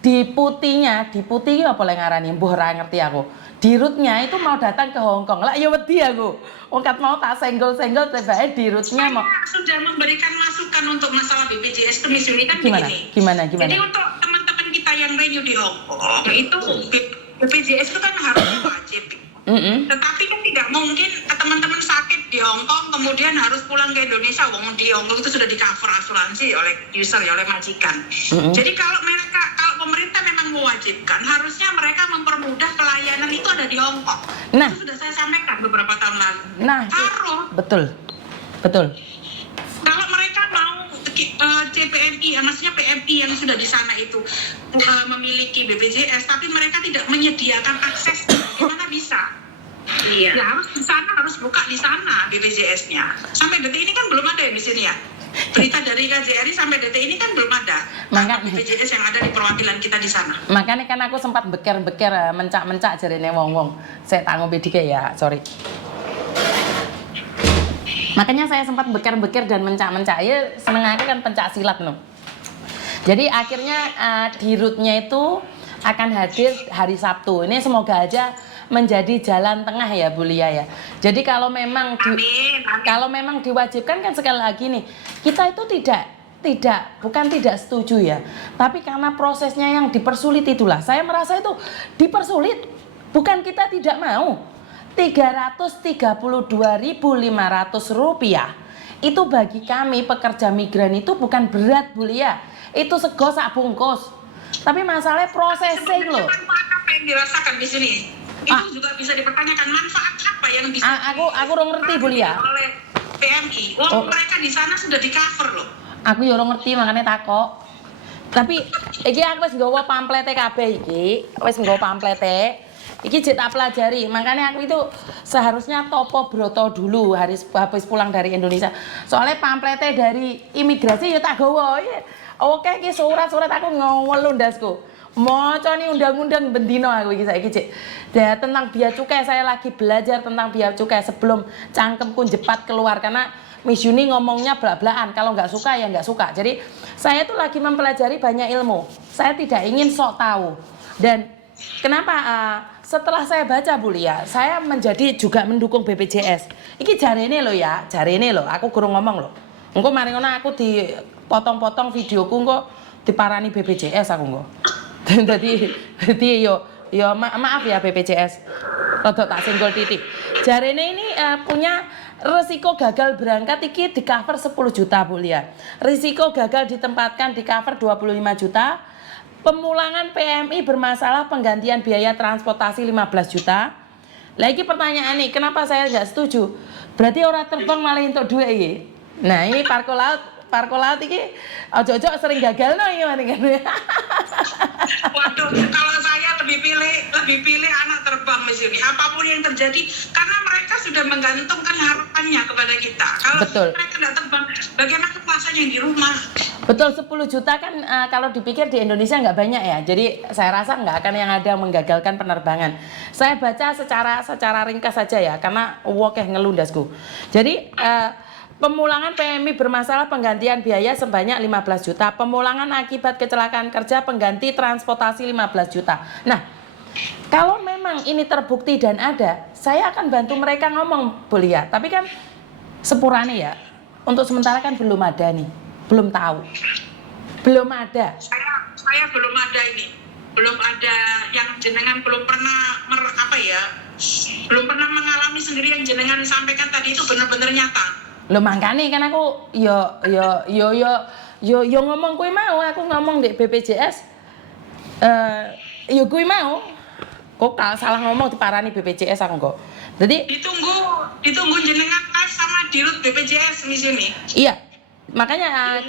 di putih apa yang ngarani mbuh ora ngerti aku. Di rootnya itu mau datang ke Hong Kong. Lah ya wedi aku. Wong kat mau tak senggol-senggol tibake di rootnya mau. Saya sudah memberikan masukan untuk masalah BPJS itu Miss Yuni kan Gimana? begini. Gimana? Jadi untuk teman-teman kita yang renew di Hong Kong itu BPJS itu kan harus wajib. Tetapi kan tidak mungkin teman-teman sakit di Hong Kong kemudian harus pulang ke Indonesia. Wong di Hong Kong itu sudah di cover asuransi oleh user ya, oleh majikan. Jadi kalau pemerintah memang mewajibkan, harusnya mereka mempermudah pelayanan itu ada di Hong Kong. Nah, itu sudah saya sampaikan beberapa tahun lalu. Nah, harus. Betul. Kalau mereka mau CPNI, maksudnya PMI yang sudah di sana itu memiliki BPJS, tapi mereka tidak menyediakan akses, gimana bisa? Iya. Ya, harus buka di sana BPJS-nya. Sampai detik ini kan belum ada ya di sini ya. Berita dari KJRI sampai detik ini kan belum ada. BPJS yang ada di perwakilan kita di sana. Makanya kan aku sempat beker-beker, mencak-mencak jarene wong-wong. Saya tak ngombe dikit ya, sorry. Makanya saya sempat beker-beker dan mencak-mencak. Ya seneng aku kan pencak silat loh. Jadi akhirnya di rootnya itu akan hadir hari Sabtu. Ini semoga aja menjadi jalan tengah ya Bu Lia ya. Jadi kalau memang kalau memang diwajibkan kan sekali lagi nih, kita itu bukan tidak setuju ya. Tapi karena prosesnya yang dipersulit itulah. Saya merasa itu dipersulit. Bukan kita tidak mau. Rp332.500 itu bagi kami pekerja migran itu bukan berat Bu Lia. Itu sego sak bungkus. Tapi masalahnya prosesing loh. Manfaat apa yang dirasakan di sini? Itu juga bisa dipertanyakan, manfaat apa yang bisa aku ora ngerti Bu Lia. Oleh PMI. Mereka di sana sudah di cover loh. Aku ya ora ngerti makanya takok. Tapi iki aku wis nggawa pamplete kabeh iki. Wis nggawa pamplete. Iki jek tak pelajari, makanya aku itu seharusnya topo broto dulu habis pulang dari Indonesia. Soalnya pamplete dari imigrasi ya tak gawa. Oke, iki surat-surat aku ngawel ndasku. Maca nih undang-undang bendino aku iki saiki cek. Ya, tentang bea cukai saya lagi belajar tentang bea cukai sebelum cangkemku jepat keluar karena Miss Yuni ngomongnya belak-belakan, kalau nggak suka ya nggak suka. Jadi saya tuh lagi mempelajari banyak ilmu. Saya tidak ingin sok tahu. Dan kenapa setelah saya baca Bu Lia, saya menjadi juga mendukung BPJS. Iki jarene loh ya, jarene loh. Aku kurang ngomong loh. Engko mari ngono aku dipotong-potong videoku engko diparani BPJS aku engko. Jadi yo maaf ya BPJS. Rodok tak senggol titik. Jarene ini punya risiko gagal berangkat iki di cover 10 juta Bu Lia. Risiko gagal ditempatkan di cover 25 juta. Pemulangan PMI bermasalah penggantian biaya transportasi 15 juta. Lagi pertanyaan nih, kenapa saya nggak setuju? Berarti orang terbang malah untuk duit ini. Nah ini parko laut ini ojo-ojo sering gagal no ini. Waduh, kalau saya lebih pilih anak terbang Miss Yuni. Apapun yang terjadi, karena mereka sudah menggantungkan harapannya kepada kita. Kalau mereka tidak terbang, bagaimana rasanya di rumah? Betul, 10 juta kan kalau dipikir di Indonesia nggak banyak ya. Jadi saya rasa nggak akan yang ada menggagalkan penerbangan. Saya baca secara ringkas saja ya, karena wokeh ngelundasku. Jadi pemulangan PMI bermasalah penggantian biaya sebanyak 15 juta. Pemulangan akibat kecelakaan kerja pengganti transportasi 15 juta. Nah, kalau memang ini terbukti dan ada, saya akan bantu mereka ngomong Bu Lia. Tapi kan sepurane ya, untuk sementara kan belum ada nih. Belum tahu, belum ada. Saya belum ada ini, belum ada yang jenengan belum pernah belum pernah mengalami sendiri yang jenengan sampaikan tadi itu benar-benar nyata. Lo makanya kan aku yo ngomong kui mau, aku ngomong di BPJS, yo kui mau, kok salah ngomong diparani BPJS aku kok. Jadi ditunggu jenengan sama dirut BPJS di sini. Iya. Makanya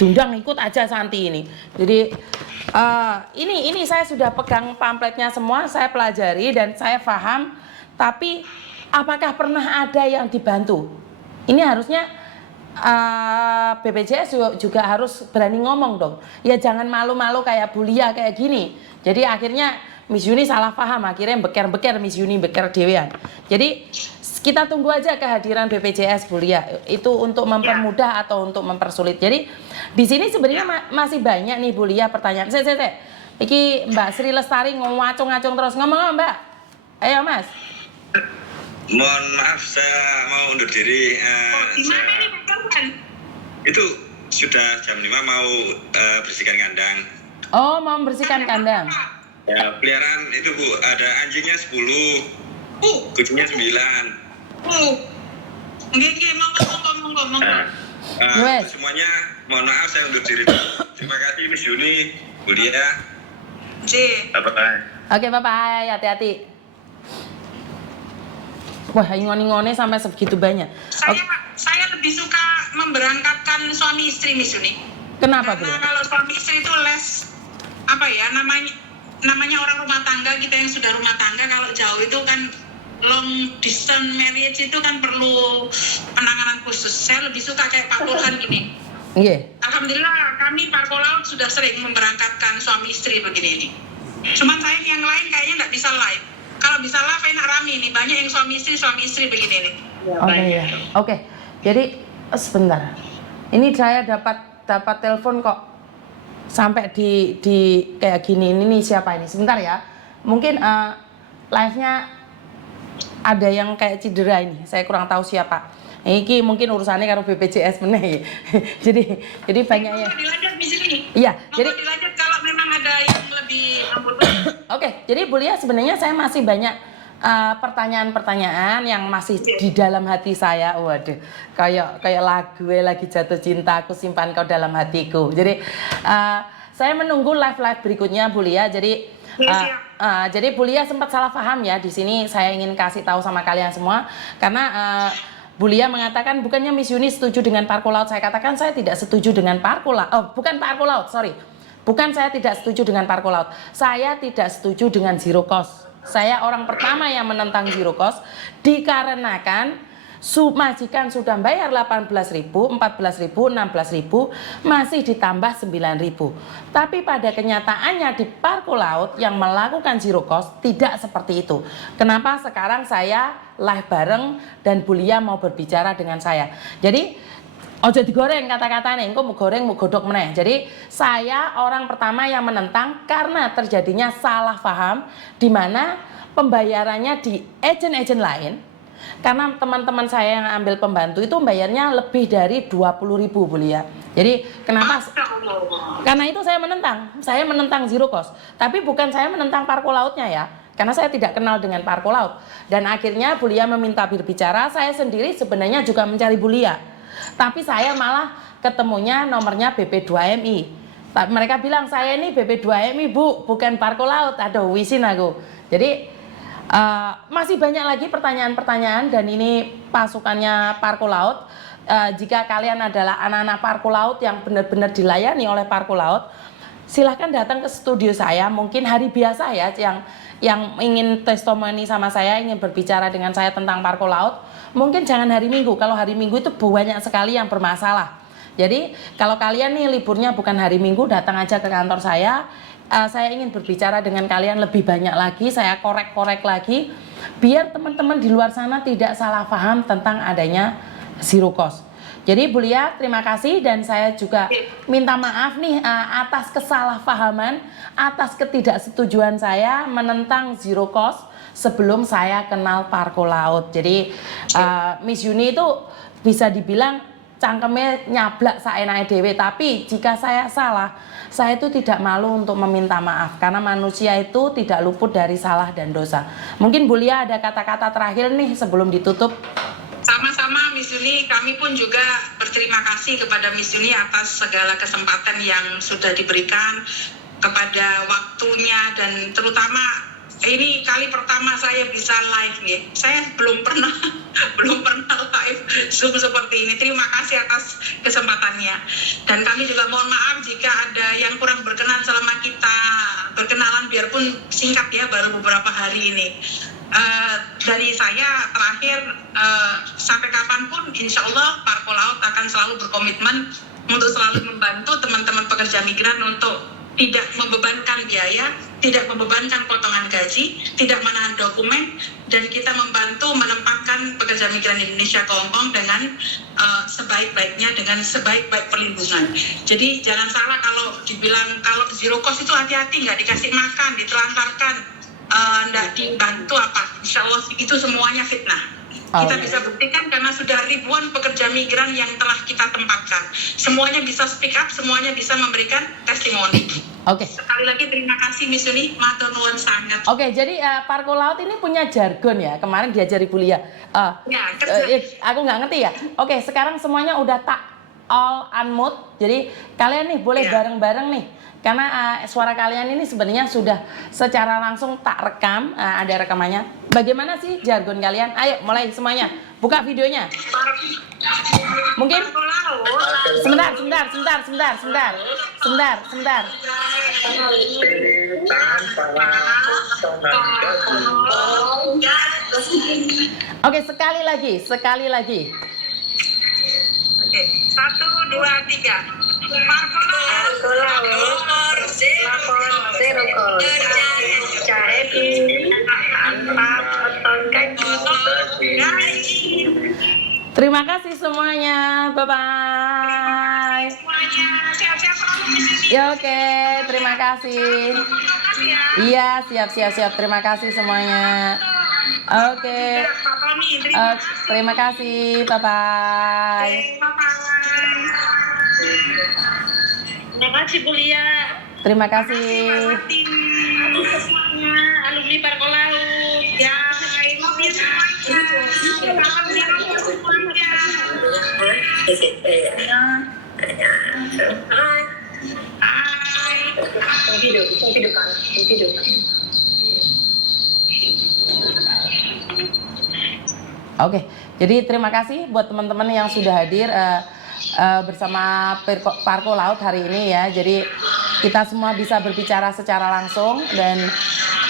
diundang ikut aja Santi ini. Jadi ini saya sudah pegang pamfletnya semua, saya pelajari dan saya paham. Tapi apakah pernah ada yang dibantu? Ini harusnya BPJS juga harus berani ngomong dong. Ya jangan malu-malu kayak Bu Lia kayak gini. Jadi akhirnya Miss Yuni salah paham, akhirnya beker Miss Yuni beker dewean. Jadi kita tunggu aja kehadiran BPJS Bu Lia. Itu untuk mempermudah atau untuk mempersulit. Jadi di sini sebenarnya masih banyak nih Bu Lia pertanyaan. Saya. Iki Mbak Sri Lestari ngomong-ngacung terus. Ngomong Mbak. Ayo Mas. Mohon maaf, saya mau undur diri. Gimana nih Pak? Itu sudah jam 5 mau bersihkan kandang. Oh, mau membersihkan kandang. Ya, peliharaan itu Bu, ada anjingnya 10, kucingnya 9. Nggih, monggo. Wes. Semuanya mohon maaf saya undur diri. Terima kasih Miss Yuni, Bu Lia. Bye-bye. Oke, bye-bye. Hati-hati. Wah, ingon-ingonnya sampai segitu banyak. Saya lebih suka memberangkatkan suami istri Miss Yuni. Kenapa, Bu? Karena kalau suami istri itu namanya orang rumah tangga, kita yang sudah rumah tangga, kalau jauh itu kan long distance marriage itu kan perlu penanganan khusus. Saya lebih suka kayak Pak Burhan gini. Iya. Alhamdulillah kami Parko Laut sudah sering memberangkatkan suami istri begini ini. Cuman sayang yang lain kayaknya nggak bisa live. Kalau bisa live enak rame nih, banyak yang suami istri begini nih. Iya. Oke. Jadi sebentar. Ini saya dapat telepon kok sampai di kayak gini. Ini siapa ini? Sebentar ya. Mungkin live-nya ada yang kayak cedera ini. Saya kurang tahu siapa. Iki mungkin urusannya karo BPJS meneh. jadi banyak ya. Mau dilanjut di sini. Iya, jadi dilanjut kalau memang ada yang lebih Oke, jadi Bu Lia sebenarnya saya masih banyak pertanyaan-pertanyaan yang masih di dalam hati saya. Waduh, kayak lagu lagi jatuh cinta, aku simpan kau dalam hatiku. Jadi saya menunggu live berikutnya Bu Lia. Jadi jadi Bu Lia sempat salah paham ya di sini. Saya ingin kasih tahu sama kalian semua karena Bu Lia mengatakan bukannya Miss Yuni setuju dengan Parko Laut. Saya katakan saya tidak setuju dengan Parko Laut. Oh, bukan Parko Laut, sorry. Bukan saya tidak setuju dengan Parko Laut. Saya tidak setuju dengan zero cost. Saya orang pertama yang menentang zero cost dikarenakan majikan sudah bayar 18.000, 14.000, 16.000, masih ditambah 9.000. Tapi pada kenyataannya di Parko Laut yang melakukan zero cost tidak seperti itu. Kenapa sekarang saya live bareng dan Bu Lia mau berbicara dengan saya. Jadi ojo digoreng kata-katanya, engko mau goreng mau godok meneh. Jadi saya orang pertama yang menentang karena terjadinya salah paham di mana pembayarannya di agen-agen lain. Karena teman-teman saya yang ambil pembantu itu bayarnya lebih dari 20.000 Bu Lia. Jadi kenapa? Karena itu saya menentang zero cost. Tapi bukan saya menentang Parko Lautnya ya. Karena saya tidak kenal dengan Parko Laut. Dan akhirnya Bu Lia meminta berbicara, saya sendiri sebenarnya juga mencari Bu Lia. Tapi saya malah ketemunya nomornya BP2MI. Mereka bilang saya ini BP2MI Bu, bukan Parko Laut. Aduh, wisin aku. Jadi masih banyak lagi pertanyaan-pertanyaan dan ini pasukannya Parko Laut. Jika kalian adalah anak-anak Parko Laut yang benar-benar dilayani oleh Parko Laut, silahkan datang ke studio saya. Mungkin hari biasa ya yang ingin testimoni sama saya, ingin berbicara dengan saya tentang Parko Laut. Mungkin jangan hari Minggu. Kalau hari Minggu itu banyak sekali yang bermasalah. Jadi kalau kalian nih liburnya bukan hari Minggu, datang aja ke kantor saya. Saya ingin berbicara dengan kalian lebih banyak lagi, saya korek-korek lagi biar teman-teman di luar sana tidak salah paham tentang adanya zero cost. Jadi Bu Lia, terima kasih dan saya juga minta maaf nih atas kesalahpahaman, atas ketidaksetujuan saya menentang zero cost sebelum saya kenal Parko Laut. Jadi Miss Yuni itu bisa dibilang cangkemnya nyablak saenake dhewe, tapi jika saya salah, saya itu tidak malu untuk meminta maaf karena manusia itu tidak luput dari salah dan dosa. Mungkin Bu Lia ada kata-kata terakhir nih sebelum ditutup. Sama-sama Miss Yuni, kami pun juga berterima kasih kepada Miss Yuni atas segala kesempatan yang sudah diberikan, kepada waktunya dan terutama ini kali pertama saya bisa live nih. Saya belum pernah live Zoom seperti ini. Terima kasih atas kesempatannya. Dan kami juga mohon maaf jika ada yang kurang berkenan selama kita berkenalan, biarpun singkat ya, baru beberapa hari ini. Dari saya terakhir, sampai kapanpun insya Allah Parko Laut akan selalu berkomitmen untuk selalu membantu teman-teman pekerja migran untuk tidak membebankan biaya, tidak membebankan potongan gaji, tidak menahan dokumen, dan kita membantu menempatkan pekerja migran Indonesia ke Hong Kong dengan sebaik-baiknya, dengan sebaik-baik perlindungan. Jadi jangan salah kalau dibilang kalau zero cost itu hati-hati, nggak dikasih makan, ditelantarkan, nggak dibantu apa. Insya Allah itu semuanya fitnah. Kita bisa buktikan karena sudah ribuan pekerja migran yang telah kita tempatkan. Semuanya bisa speak up, semuanya bisa memberikan testimoni. Oke. Sekali lagi terima kasih Miss Yuni, matur nuwun sangat. Oke, jadi Parko Laut ini punya jargon ya. Kemarin diajari kuliah. Aku nggak ngerti ya. Oke, sekarang semuanya udah tak all unmute. Jadi kalian nih boleh bareng-bareng nih. Karena suara kalian ini sebenarnya sudah secara langsung tak rekam, ada rekamannya. Bagaimana sih jargon kalian? Ayo mulai semuanya, buka videonya. Mungkin sebentar. Oke, sekali lagi. Oke, 1, 2, 3. Parko Laut, lapor zero cost, tanpa potong gaji. Terima kasih semuanya, bye-bye. Semuanya sehat-sehat selalu Miss Yuni. Ya oke, terima kasih. Iya, siap. Terima kasih semuanya. Oke. Terima kasih, bye-bye. Terima kasih Bu Lia. Terima kasih. Semuanya alumni Parko Laut. Ya, saya mobil semuanya. Selamat siang semuanya. Hai. Video. Oke, jadi terima kasih buat teman-teman yang sudah hadir bersama Parko Laut hari ini ya. Jadi kita semua bisa berbicara secara langsung, dan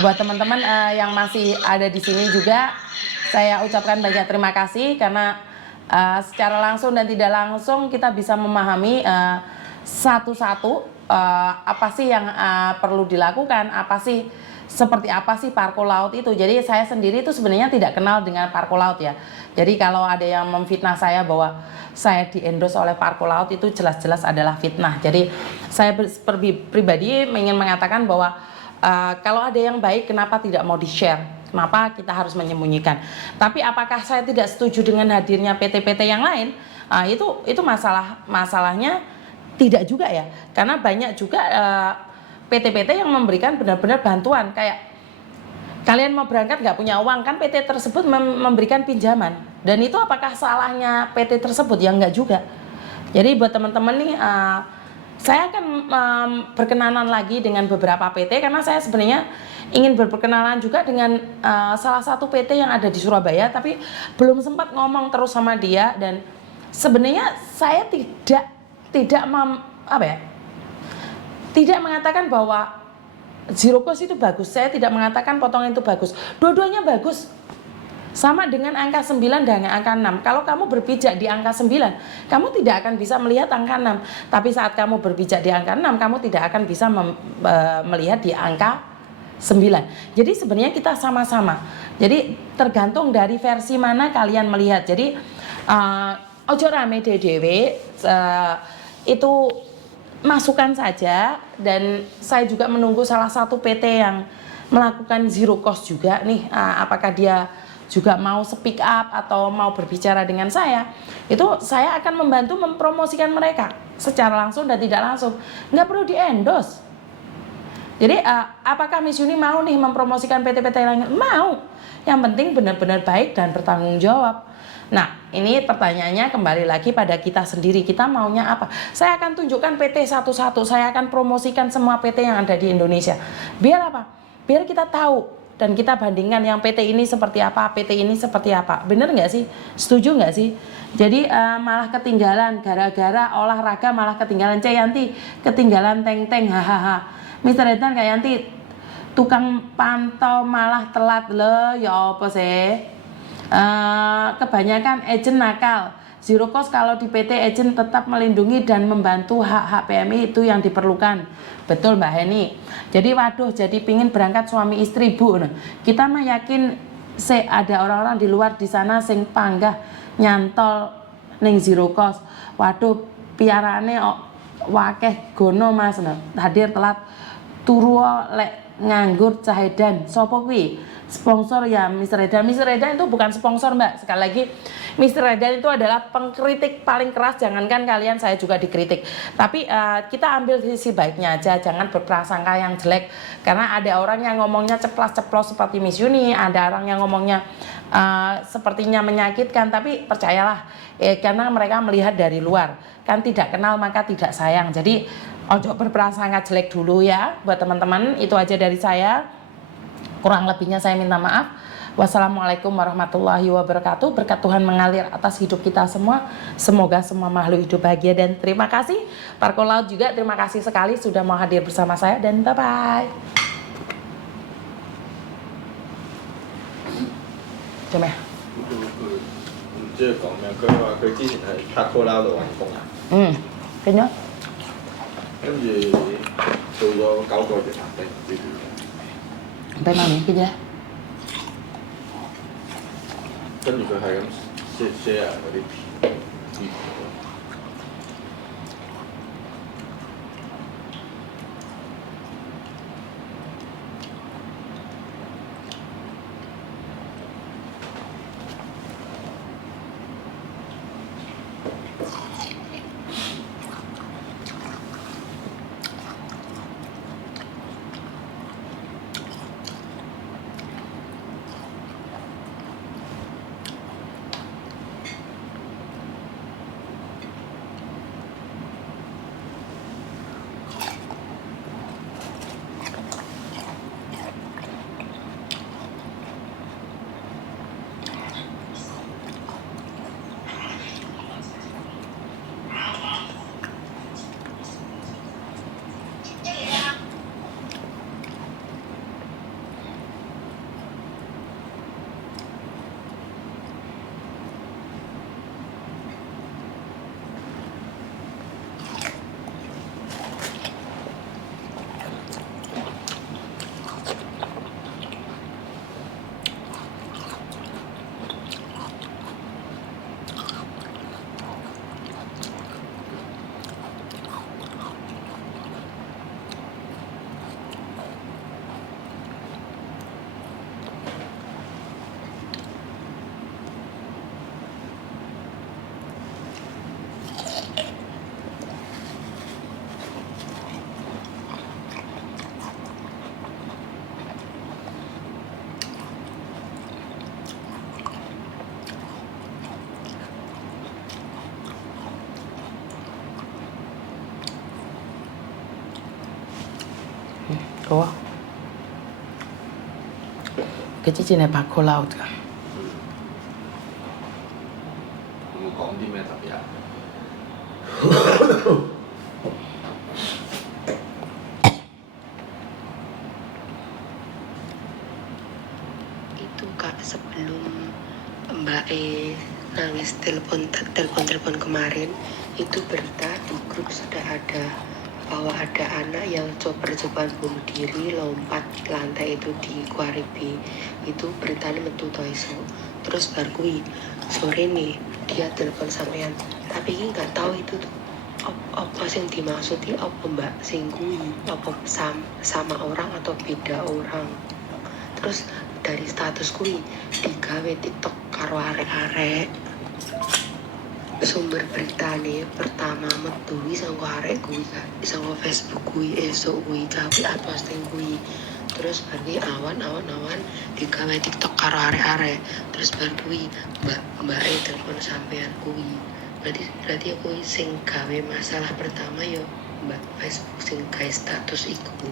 buat teman-teman yang masih ada di sini juga saya ucapkan banyak terima kasih karena secara langsung dan tidak langsung kita bisa memahami satu-satu apa sih yang perlu dilakukan, seperti apa sih Parko Laut itu. Jadi saya sendiri itu sebenarnya tidak kenal dengan Parko Laut ya. Jadi kalau ada yang memfitnah saya bahwa saya di-endorse oleh Parko Laut, itu jelas-jelas adalah fitnah. Jadi saya pribadi ingin mengatakan bahwa kalau ada yang baik kenapa tidak mau di-share? Kenapa kita harus menyembunyikan? Tapi apakah saya tidak setuju dengan hadirnya PT-PT yang lain? Itu masalahnya tidak juga ya. Karena banyak juga PT-PT yang memberikan benar-benar bantuan, kayak kalian mau berangkat nggak punya uang, kan PT tersebut memberikan pinjaman, dan itu apakah salahnya PT tersebut? Ya enggak juga. Jadi buat teman-teman nih, saya akan berkenalan lagi dengan beberapa PT karena saya sebenarnya ingin berkenalan juga dengan salah satu PT yang ada di Surabaya, tapi belum sempat ngomong terus sama dia. Dan sebenarnya saya tidak mengatakan bahwa zero cost itu bagus. Saya tidak mengatakan potongan itu bagus. Dua-duanya bagus. Sama dengan angka 9 dan angka 6. Kalau kamu berpijak di angka 9, kamu tidak akan bisa melihat angka 6. Tapi saat kamu berpijak di angka 6, kamu tidak akan bisa melihat di angka 9. Jadi sebenarnya kita sama-sama. Jadi tergantung dari versi mana kalian melihat. Jadi ojo rame dewe itu masukan saja, dan saya juga menunggu salah satu PT yang melakukan zero cost juga nih, apakah dia juga mau speak up atau mau berbicara dengan saya. Itu saya akan membantu mempromosikan mereka secara langsung dan tidak langsung, nggak perlu di-endorse. Jadi apakah Miss Yuni mau nih mempromosikan PT-PT lain? Mau, yang penting benar-benar baik dan bertanggung jawab. Nah, ini pertanyaannya kembali lagi pada kita sendiri, kita maunya apa? Saya akan tunjukkan PT satu-satu, saya akan promosikan semua PT yang ada di Indonesia. Biar apa? Biar kita tahu dan kita bandingkan yang PT ini seperti apa, PT ini seperti apa. Bener nggak sih? Setuju nggak sih? Jadi malah ketinggalan, gara-gara olahraga malah ketinggalan. Yanti ketinggalan teng-teng, hahaha. Mister Ethan kayak Yanti tukang pantau malah telat le, ya apa sih? Kebanyakan agent nakal. Zero cost kalau di PT agent tetap melindungi dan membantu hak-hak PMI itu yang diperlukan. Betul Mbak Heni. Jadi waduh, jadi pingin berangkat suami istri Bu. Nah, kita mah yakin ada orang-orang di luar di sana sing panggah nyantol ning zero cost. Waduh, piarane wakeh gono Mas. Nah, hadir telat turu lek nganggur cahedan. Sopo kuwi? Sponsor ya Mr. Edan. Mr. Edan itu bukan sponsor Mbak. Sekali lagi Mr. Edan itu adalah pengkritik paling keras. Jangankan kalian, saya juga dikritik. Tapi kita ambil sisi baiknya aja. Jangan berprasangka yang jelek. Karena ada orang yang ngomongnya ceplas-ceplos seperti Miss Yuni. Ada orang yang ngomongnya sepertinya menyakitkan. Tapi percayalah, karena mereka melihat dari luar. Kan tidak kenal maka tidak sayang. Jadi ojo berprasangka jelek dulu ya buat teman-teman. Itu aja dari saya. Kurang lebihnya saya minta maaf. Wassalamualaikum warahmatullahi wabarakatuh. Berkat Tuhan mengalir atas hidup kita semua. Semoga semua makhluk hidup bahagia dan terima kasih. Parko Laut juga terima kasih sekali sudah mau hadir bersama saya dan bye-bye.做咩？即係講咩？佢話佢之前喺拍拖撈度揾工啊，跟住跟住做咗9個月行兵，唔知點解。 ไปมานี้跟住咧，跟住佢係咁 share 嗰啲片。Có cái chiếc này bạc khô lao cả. 有冇講啲咩特別啊？ Itu Kak, sebelum Mbak E nangis telepon kemarin, itu berita di grup sudah ada bahwa ada anak yang percobaan bunuh diri lompat lantai itu di Kuaribi. Itu beritanya metu to iso. Terus baru kui sore nih dia telepon sampean, tapi ini nggak tahu itu tuh apa sing dimaksudi, apa Mbak sing kui, apa sama orang atau beda orang. Terus dari status kui digawe TikTok karo arek-arek. Sumber berita nih pertama metu sangko arek kui, sangko Facebook kui, esok kui tapi posting kui. Terus berarti awan digawe TikTok karo arek-arek. Terus baru kui mbak telepon sampean kui. Berarti aku sing gawe masalah pertama yo mbak Facebook sing gawe status iku.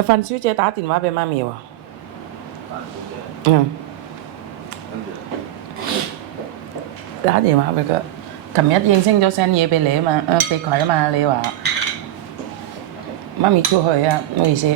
Evan小姐打電話俾媽咪喎。范小姐，嗯，跟住打電話俾佢。琴日應聲咗 send 嘢俾你啊嘛，俾佢啊嘛，你話媽咪出去啊，唔好意思。